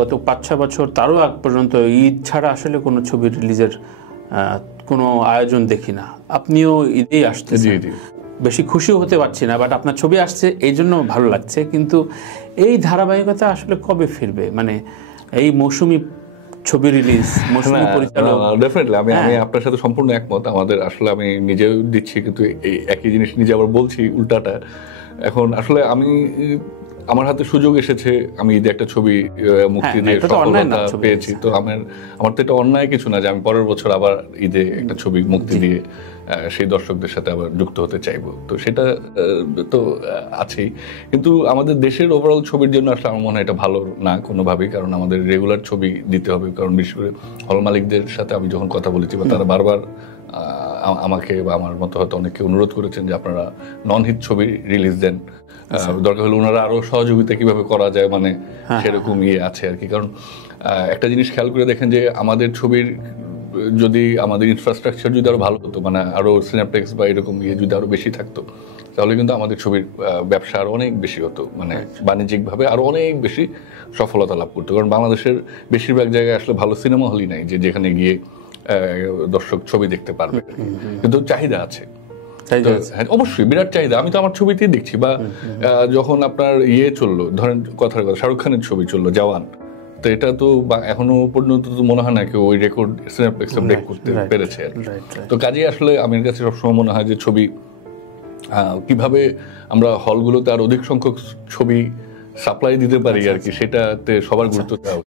গত 5-6 বছর তারও আগ পর্যন্ত ঈদ ছাড়া আসলে কোনো ছবি রিলিজের কোনো আয়োজন দেখি না। আপনিও ঈদেই আসতেছেন, বেশি খুশিও হতে পারছি না, বাট আপনার ছবি আসছে এই জন্য ভালো লাগছে। কিন্তু এই ধারাবাহিকতা আসলে কবে ফিরবে? মানে এই মৌসুমি ছবি রিলিজ, মৌসুমি পরিচালক। ডেফিনেটলি আমি আপনার সাথে সম্পূর্ণ একমত। আমাদের আসলে আমি নিজেও দিচ্ছি, কিন্তু এই একই জিনিস নিজে আবার বলছি উল্টাটা। এখন আসলে আমার হাতে সুযোগ এসেছে, আমি ঈদে একটা ছবি মুক্তি দিয়ে সফলতা পেয়েছি। তো আমার তো এটা অন্যায় কিছু না যে আমি পরের বছর আবার ঈদে একটা ছবি মুক্তি দিয়ে সেই দর্শকদের সাথে আবার যুক্ত হতে চাইবো। তো সেটা তো আছেই, কিন্তু আমাদের দেশের ওভারঅল ছবির জন্য আসলে আমার মনে হয় এটা ভালো না কোনোভাবেই। কারণ আমাদের রেগুলার ছবি দিতে হবে। কারণ বিশেষ করে হল মালিকদের সাথে আমি যখন কথা বলেছি, বা তারা বারবার আমাকে বা আমার মতো হয়তো অনেকে অনুরোধ করেছেন যে আপনারা নন হিট ছবি রিলিজ দেন, দরকার হলে ওনারা আরো সহযোগিতা কিভাবে করা যায়, মানে সেরকম আছে আর কি। কারণ একটা জিনিস খেয়াল করে দেখেন যে আমাদের ছবির যদি আমাদের ইনফ্রাস্ট্রাকচার যদি আরো ভালো হতো, মানে আরো সিনেপ্লেক্স বা এরকম যদি আরো বেশি থাকতো, তাহলে কিন্তু আমাদের ছবির ব্যবসা আরো অনেক বেশি হতো, মানে বাণিজ্যিকভাবে আরো অনেক বেশি সফলতা লাভ করতো। কারণ বাংলাদেশের বেশিরভাগ জায়গায় আসলে ভালো সিনেমা হলই নাই যেখানে গিয়ে দর্শক ছবি দেখতে পারবে, কিন্তু চাহিদা আছে। অবশ্যই বিরাট চাহিদা। আমি তো আমার ছবিতেই দেখছি। বা যখন আপনার চললো, ধরেন কথার কথা শাহরুখ খানের ছবি চললো জওয়ান, তো এটা তো এখনো পর্যন্ত তো মনে হয় না কেউ ওই রেকর্ড সিনেপ্লেক্সে ব্রেক করতে পেরেছে। তো কাজেই আসলে আমার কাছে সবসময় মনে হয় যে ছবি কিভাবে আমরা হলগুলোতে আর অধিক সংখ্যক ছবি সাপ্লাই দিতে পারি আর কি, সেটাতে সবার গুরুত্ব দেওয়া।